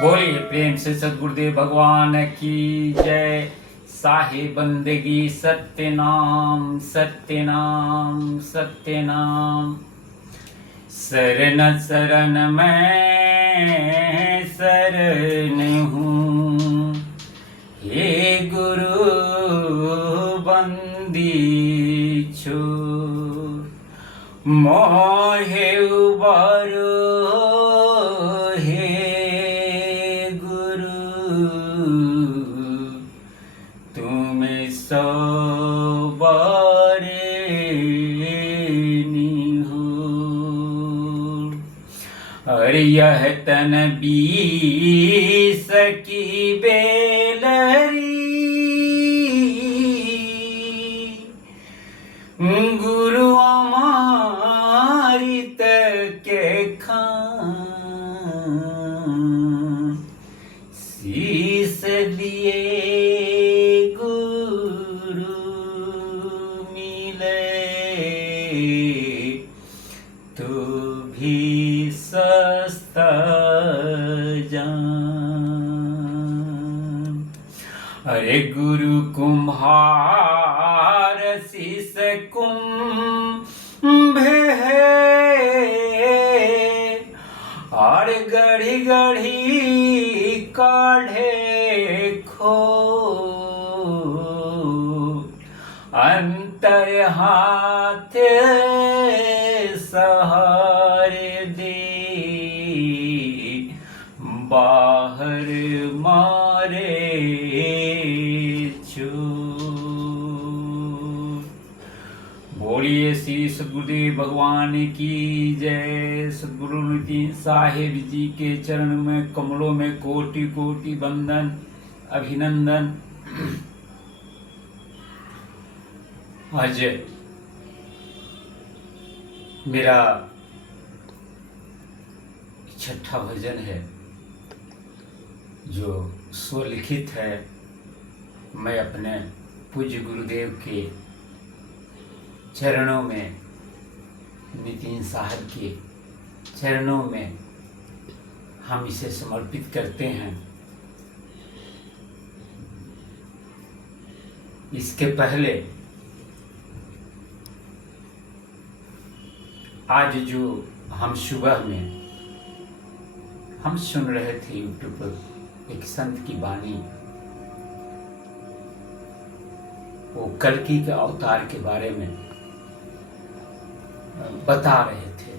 बोलिए प्रेम से सदगुरुदेव भगवान की जय। साहे बंदगी सत्य नाम, सत्य नाम, सत्य नाम। शरण शरण मैं शरण हूँ, हे गुरु बंदी छोड़ मोहे उबारो, हे गुरु तुम सो बारे निहो। अरे यह तन बीस की बेलरी, गुरु अमारित के खान, शीस दिए गुरु मिले, तो भी सस्ता जान। अरे गुरु कुम्हार शीस कुंभ है, और गढ़ी गढ़ी काढ़े खो, अंतर हाथ सहारे दे, बाहर मारे चोर। बोलिए श्री सद्गुरुदेव भगवान की जय। सद्गुरु नितिन साहिब जी के चरण में कमलों में कोटि कोटि वंदन अभिनंदन। आज मेरा छठा भजन है जो स्वलिखित है। मैं अपने पूज्य गुरुदेव के चरणों में, नितिन साहब के चरणों में हम इसे समर्पित करते हैं। इसके पहले आज जो हम सुबह में हम सुन रहे थे यूट्यूब पर एक संत की वाणी, वो कल्कि के अवतार के बारे में बता रहे थे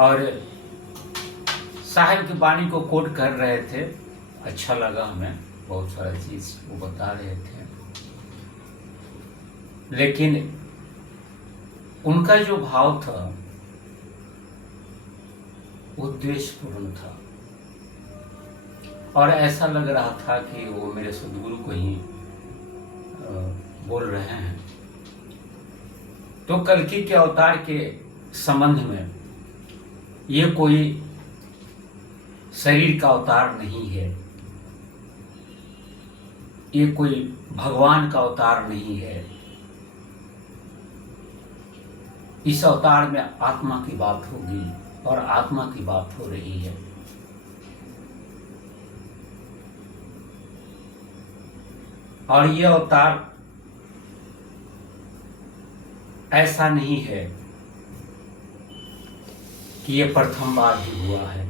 और साहिब की वाणी को कोट कर रहे थे। अच्छा लगा हमें, बहुत सारा चीज वो बता रहे थे, लेकिन उनका जो भाव था वो द्वेषपूर्ण था और ऐसा लग रहा था कि वो मेरे सद्गुरु को ही बोल रहे हैं। तो कल्कि के अवतार के संबंध में ये कोई शरीर का अवतार नहीं है, ये कोई भगवान का अवतार नहीं है। इस अवतार में आत्मा की बात होगी और आत्मा की बात हो रही है। और यह अवतार ऐसा नहीं है कि यह प्रथम बार ही हुआ है।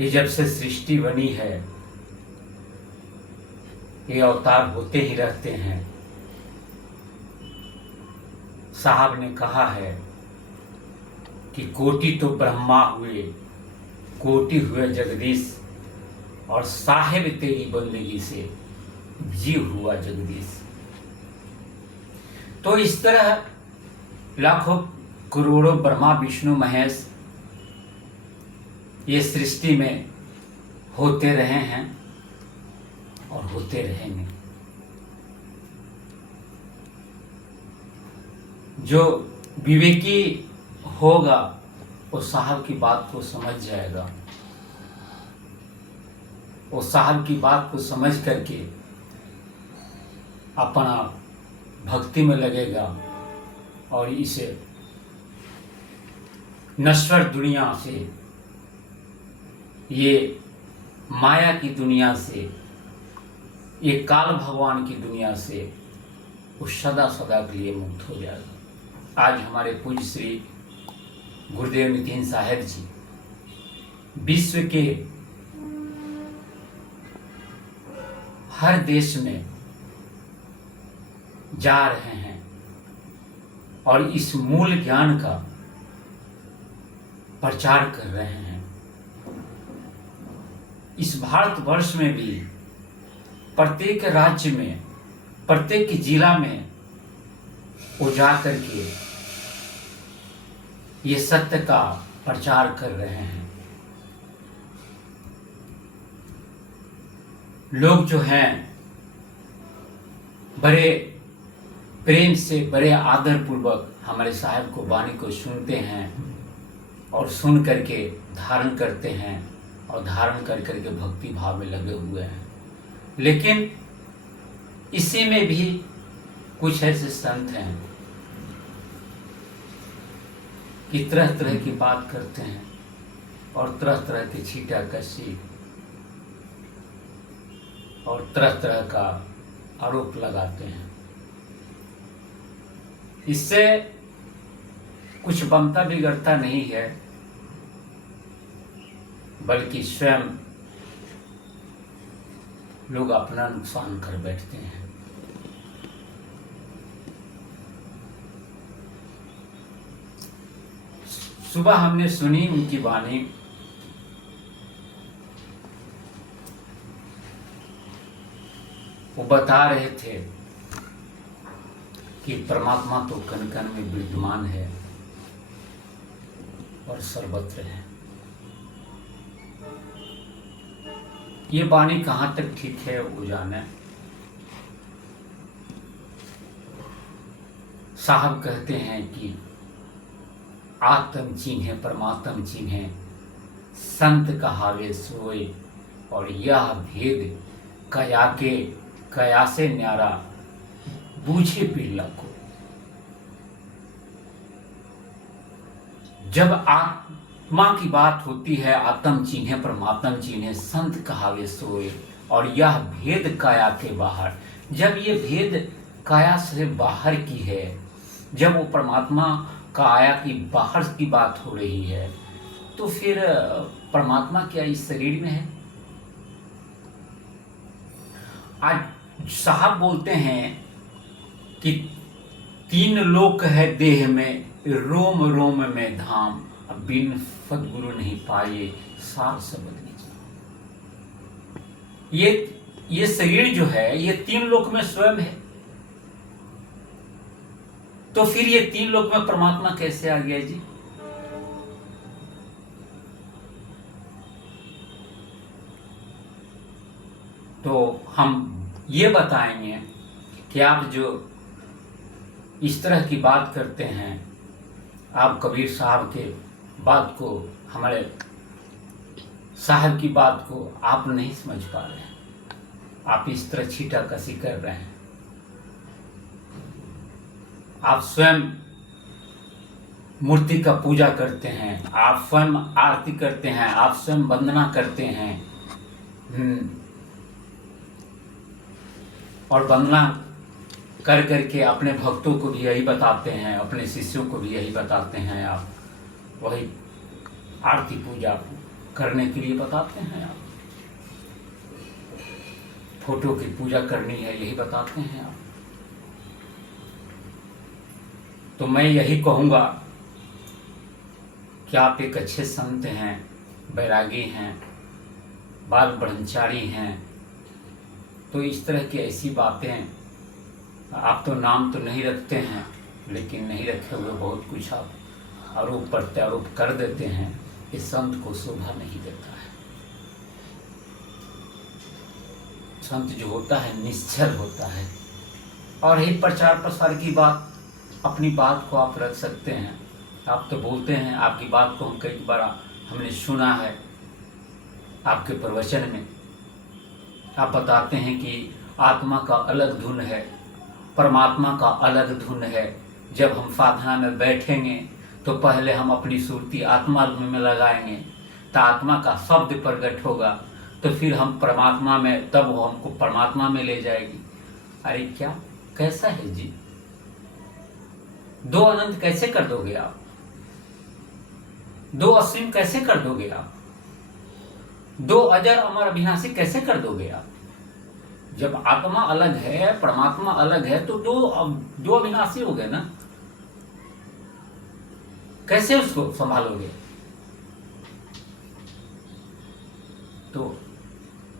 ये जब से सृष्टि बनी है ये अवतार होते ही रहते हैं। साहब ने कहा है कि कोटि तो ब्रह्मा हुए, कोटि हुए जगदीश, और साहिब तेरी बंदगी से जीव हुआ जगदीश। तो इस तरह लाखों करोड़ों ब्रह्मा विष्णु महेश ये सृष्टि में होते रहे हैं और होते रहेंगे। जो विवेकी होगा वो साहब की बात को समझ जाएगा, वो साहब की बात को समझ करके अपना भक्ति में लगेगा और इसे नश्वर दुनिया से ये माया की दुनिया से, ये काल भगवान की दुनिया से वो सदा सदा के लिए मुक्त हो जाएगा। आज हमारे पूज्य श्री गुरुदेव नितिन साहेब जी विश्व के हर देश में जा रहे हैं और इस मूल ज्ञान का प्रचार कर रहे हैं। इस भारतवर्ष में भी प्रत्येक राज्य में, प्रत्येक जिला में वो जा करके ये सत्य का प्रचार कर रहे हैं। लोग जो हैं बड़े प्रेम से, बड़े आदर पूर्वक हमारे साहब को वाणी को सुनते हैं और सुन करके धारण करते हैं और धारण कर करके भक्ति भाव में लगे हुए हैं। लेकिन इसी में भी कुछ ऐसे संत हैं कि तरह तरह की बात करते हैं और तरह तरह की छींटाकशी और तरह तरह का आरोप लगाते हैं। इससे कुछ बनता बिगड़ता नहीं है, बल्कि स्वयं लोग अपना नुकसान कर बैठते हैं। सुबह हमने सुनी उनकी वाणी, वो बता रहे थे कि परमात्मा तो कण कण में विद्यमान है और सर्वत्र है। ये वाणी कहाँ तक ठीक है वो जाने। साहब कहते हैं कि आत्म चिन्हे परमात्म चिन्हे, संत कहावे सोए, और यह भेद कया के कया से न्यारा, बूझे बिरला को। जब आत्मा की बात होती है, आत्म चिन्हे परमात्म चिन्हे, संत कहावे सोए, और यह भेद काया के बाहर। जब ये भेद काया से बाहर की है, जब वो परमात्मा काया की बाहर की बात हो रही है, तो फिर परमात्मा क्या इस शरीर में है? आज साहब बोलते हैं कि 3 लोक है देह में, रोम रोम में धाम, अब बिन सद्गुरु नहीं पाए सार शब्द नहीं। ये शरीर जो है ये 3 लोक में स्वयं है, तो फिर ये 3 लोक में परमात्मा कैसे आ गया जी? तो हम ये बताएंगे कि आप जो इस तरह की बात करते हैं, आप कबीर साहब के बात को, हमारे साहब की बात को आप नहीं समझ पा रहे हैं। आप इस तरह छींटाकशी कर रहे हैं। आप स्वयं मूर्ति का पूजा करते हैं, आप स्वयं आरती करते हैं, आप स्वयं वंदना करते हैं, और वंदना कर करके अपने भक्तों को भी यही बताते हैं, अपने शिष्यों को भी यही बताते हैं। आप वही आरती पूजा करने के लिए बताते हैं, आप फोटो की पूजा करनी है यही बताते हैं आप। तो मैं यही कहूँगा कि आप एक अच्छे संत हैं, बैरागी हैं, बाल ब्रह्मचारी हैं, तो इस तरह की ऐसी बातें, आप तो नाम तो नहीं रखते हैं, लेकिन नहीं रखे हुए बहुत कुछ आप आरोप प्रत्यारोप कर देते हैं। इस संत को शोभा नहीं देता है। संत जो होता है निश्चल होता है, और यही प्रचार प्रसार की बात, अपनी बात को आप रख सकते हैं। आप तो बोलते हैं, आपकी बात को हम कई बार हमने सुना है आपके प्रवचन में। आप बताते हैं कि आत्मा का अलग धुन है, परमात्मा का अलग धुन है। जब हम साधना में बैठेंगे तो पहले हम अपनी सुरती आत्मा में लगाएंगे, तो आत्मा का शब्द प्रकट होगा, तो फिर हम परमात्मा में, तब वो हमको परमात्मा में ले जाएगी। अरे क्या कैसा है जी? दो अनंत कैसे कर दोगे आप? दो असीम कैसे कर दोगे आप? दो अजर अमर अविनाशी कैसे कर दोगे आप? जब आत्मा अलग है, परमात्मा अलग है, तो दो अविनाशी हो गए ना। कैसे उसको संभालोगे? तो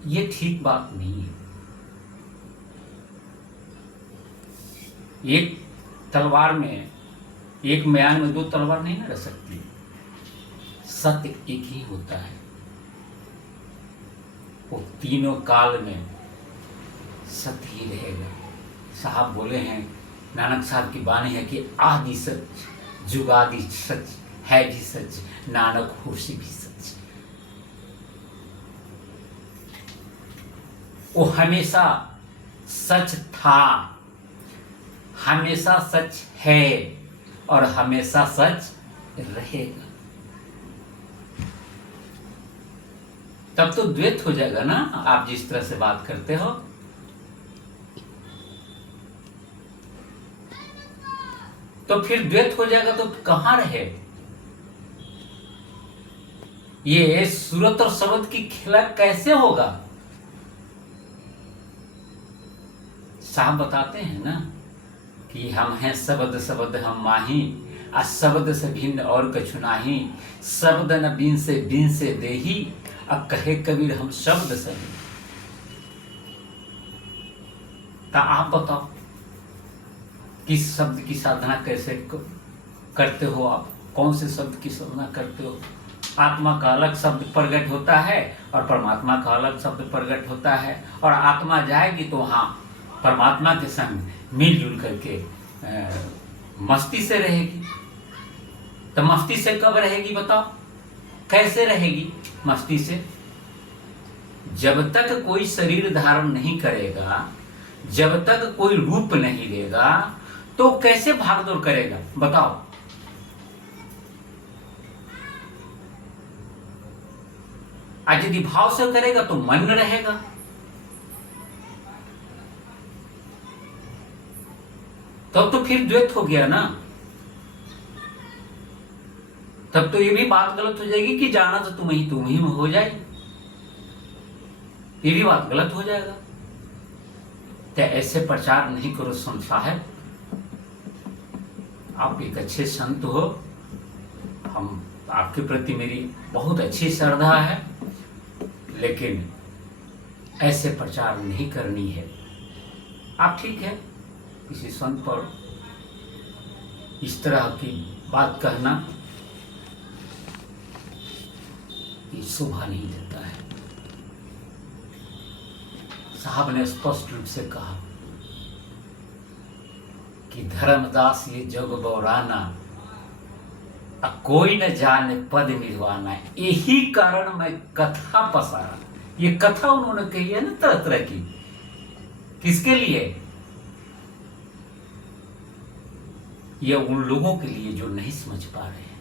ये ठीक बात नहीं है। एक तलवार में, एक म्यान में दो तलवार नहीं ना रह सकती। सत्य एक ही होता है, वो तीनों काल में सत्य ही रहेगा। साहब बोले हैं, नानक साहब की वाणी है कि आदि सच, जुगादि सच, है भी सच, नानक होशी भी सच। वो हमेशा सच था, हमेशा सच है और हमेशा सच रहेगा। तब तो द्वैत हो जाएगा ना, आप जिस तरह से बात करते हो। तो फिर द्वैत हो जाएगा तो कहां रहे? ये सूरत और शब्द की खेला कैसे होगा? साहब बताते हैं ना कि हम हैं शब्द, शब्द हम माही, आ शब्द से भिन्न और कछु नाही, शब्द न बिन से देही, अब कहे कबीर हम शब्द से। तो आप बताओ किस शब्द की साधना कैसे करते हो आप? कौन से शब्द की साधना करते हो? आत्मा का अलग शब्द प्रकट होता है और परमात्मा का अलग शब्द प्रकट होता है, और आत्मा जाएगी तो वहां परमात्मा के संग मिलजुल करके मस्ती से रहेगी। तो मस्ती से कब रहेगी बताओ? कैसे रहेगी मस्ती से? जब तक कोई शरीर धारण नहीं करेगा, जब तक कोई रूप नहीं लेगा, तो कैसे भागदौड़ करेगा बताओ? आज यदि भाव से करेगा तो मन में रहेगा, तो फिर द्वैत हो गया ना। तब तो ये भी बात गलत हो जाएगी कि जाना तो तुम ही में हो जाए, ये भी बात गलत हो जाएगा। तो ऐसे प्रचार नहीं करो संत साहब। आप एक अच्छे संत हो, हम आपके प्रति मेरी बहुत अच्छी श्रद्धा है, लेकिन ऐसे प्रचार नहीं करनी है। आप ठीक है, किसी संत पर इस तरह की बात कहना ये शोभा नहीं देता है। साहब ने स्पष्ट रूप से कहा कि धर्मदास ये जग बौराना, कोई न जाने पद निर्वाणा, यही कारण मैं कथा पसारा। ये कथा उन्होंने कही है ना तरह तरह की, किसके लिए? ये उन लोगों के लिए जो नहीं समझ पा रहे हैं।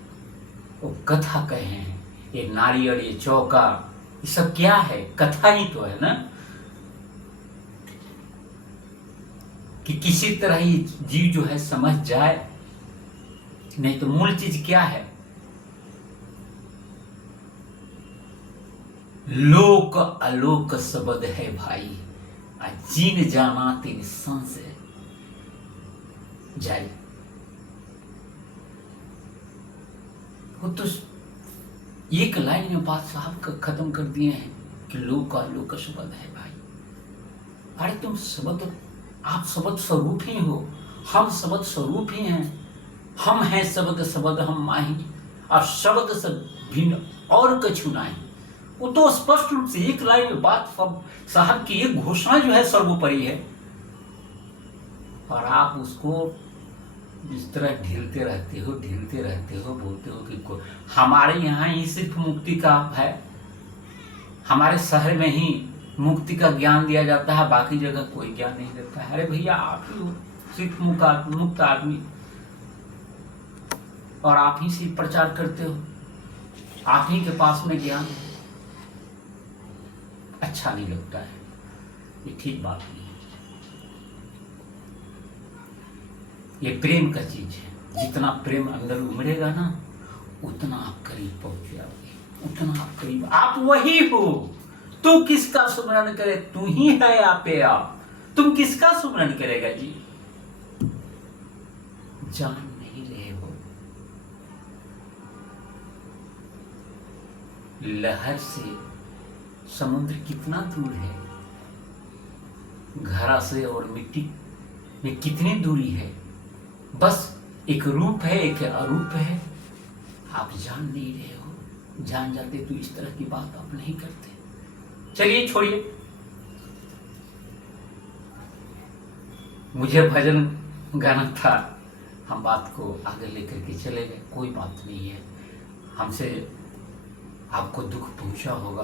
वो कथा कहे हैं, ये नारियल, ये चौका, ये सब क्या है? कथा ही तो है ना, कि किसी तरह ही जीव जो है समझ जाए। नहीं तो मूल चीज क्या है? लोक अलोक शब्द है भाई, जीन जाना तीन संशय जाए। वो तो एक लाइन में बात साहब का खत्म कर दिए हैं कि लोक अलोक शब्द है भाई। अरे तुम शब्द, आप शब्द स्वरूप ही हो, हम शब्द स्वरूप ही हैं। हम हैं शब्द, शब्द हम माही, और शब्द से भिन्न और कछु नहीं। वो तो स्पष्ट रूप से एक लाइन में बात साहब की एक घोषणा जो है सर्वोपरि है, और आप उसको इस तरह ढीलते रहते हो, बोलते हो कि हमारे यहाँ ही सिर्फ मुक्ति का है, हमारे शहर में ही मुक्ति का ज्ञान दिया जाता है, बाकी जगह कोई ज्ञान नहीं देता है। अरे भैया आप ही हो सिर्फ मुक्त आदमी, और आप ही सिर्फ प्रचार करते हो। आप ही के पास में ज्ञान है, अच्छा नहीं लगता है, ये ठीक बात नहीं है। ये प्रेम का चीज है, जितना प्रेम अंदर उमड़ेगा ना उतना आप करीब पहुंच जाओगे, उतना आप करीब, आप वही हो। तू किसका सुमरण करे, तू ही है आपे आप, तुम किसका सुमरण करेगा जी। जान नहीं रहे हो, लहर से समुद्र कितना दूर है, घड़ा से और मिट्टी में कितनी दूरी है, बस एक रूप है, एक अरूप है। आप जान नहीं रहे हो, जान जाते तो इस तरह की बात आप नहीं करते। चलिए छोड़िए, मुझे भजन गाना था, हम बात को आगे लेकर के चले गए, कोई बात नहीं है। हमसे आपको दुख पहुंचा होगा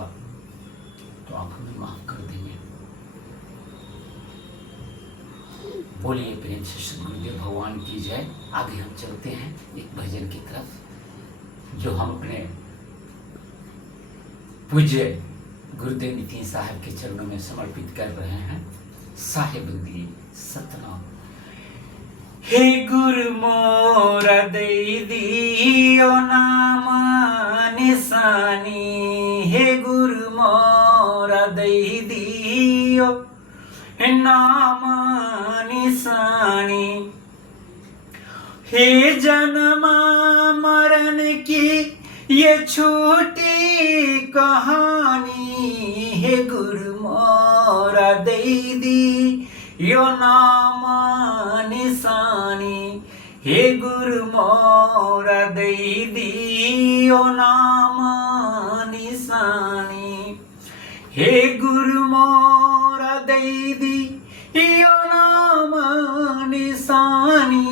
तो आप हमें माफ कर देंगे। बोलिए प्रेम से श्री गुरुदेव भगवान की जय। आगे हम चलते हैं एक भजन की तरफ, जो हम अपने पूज्य गुरुदेव नितिन साहब के चरणों में समर्पित कर रहे हैं। साहेबंदी सतनाम। हे गुरु मोरा दई दियो नाम निशानी, हे गुरु मोरा दई दियो नाम निशानी, हे जन्म मरण की ये छोटी कहानी, हे गुरु मोरा दई दियो नाम निशानी, हे गुरु मोरा दई दियो नाम निशानी, हे गुरु मोरा दई दियो नाम निशानी,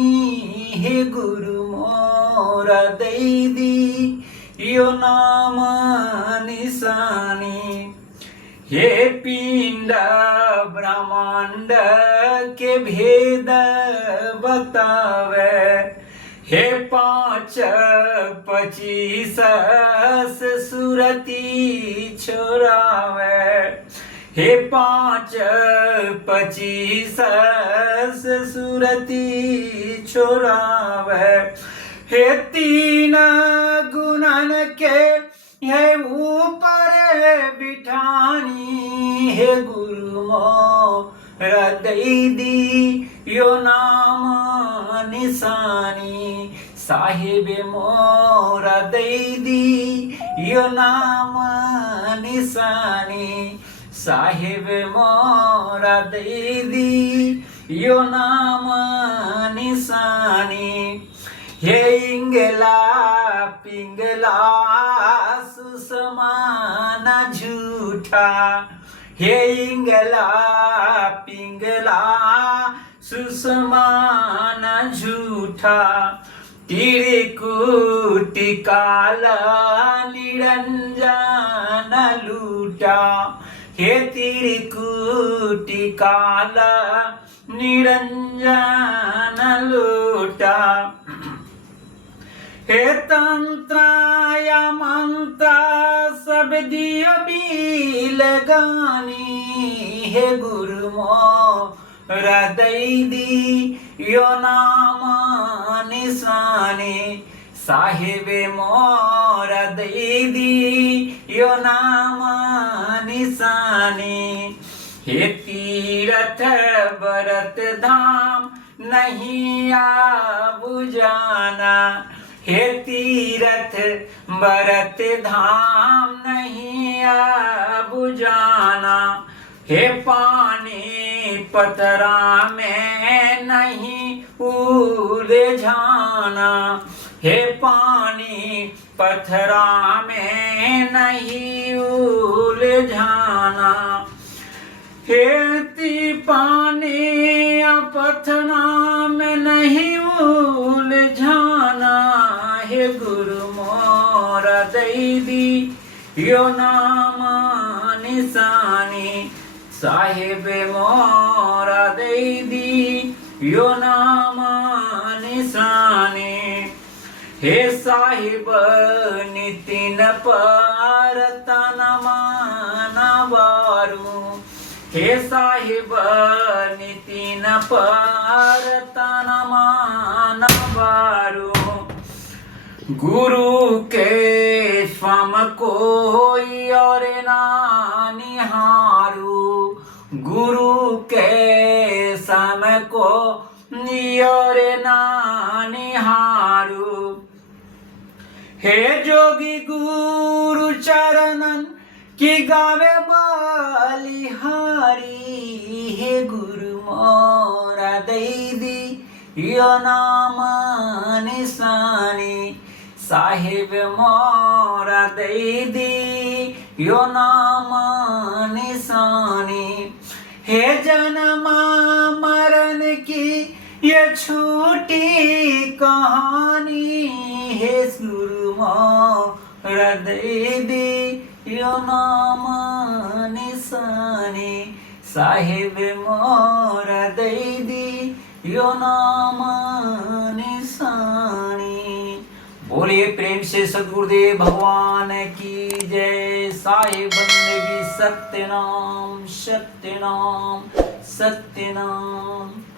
हे गुरु मोरा दई दियो नाम निशानी, हे पिंड ब्रह्मांड के भेद बतावे, हे 5 25 सुरती छोरावे, हे 5 25 सुरती छोरावे, हे 3 गुणन के है ऊपर बिठानी, हे गुरु मोरा दई दियो नाम निशानी, साहिब मोरा दई दियो नाम निशानी, साहिब मोरा दई दियो नाम निशानी, हे इंगला पिंगला सुसमान झूठा, हे इंगला पिंगला सुसमान झूठा, त्रिकुटी काल निरंजन लूटा, हे त्रिकुटी काल निरंजन लूटा, हे तंत्र या मंत्र सब दियो बील गानी, हे गुरु मोरा दई दियो नाम निशानी, साहिब मोरा दई दियो नाम निशानी, हे तीरथ बरत धाम नहीं आबू जाना, हे तीरथ बरत धाम नहीं आबू जाना, हे पानी पथरा में नहीं उलझाना, हे पानी पथरा में नहीं उलझाना, हे पानी पथरा में नहीं उलझाना, हे गुरु मोरा दई दियो नाम निशानी, साहिब मोरा दई दियो नाम निशानी, हे साहिब नितिन पर तन मान वारू, हे साहिब नितिन पर तन मान वारू, गुरु के स्वम कोई और ना निहारू, गुरु के सम को और ना निहारू, हे जोगी गुरु चरणन की गावे बलिहारी, हे गुरु मोरा दैदी यो नाम निशानी, साहिब मोरा दैदी यो नाम निशानी, हे जन्म मरण की ये छूटी कहानी, हे गुरु मोरा दैदी यो नाम निशानी, साहिब मोरा दैदी यो नाम निशानी। बोलिए प्रेम से सद्गुरुदेव भगवान की जय। साहिब बंदगी सत्य नाम, सत्य नाम, सत्य नाम।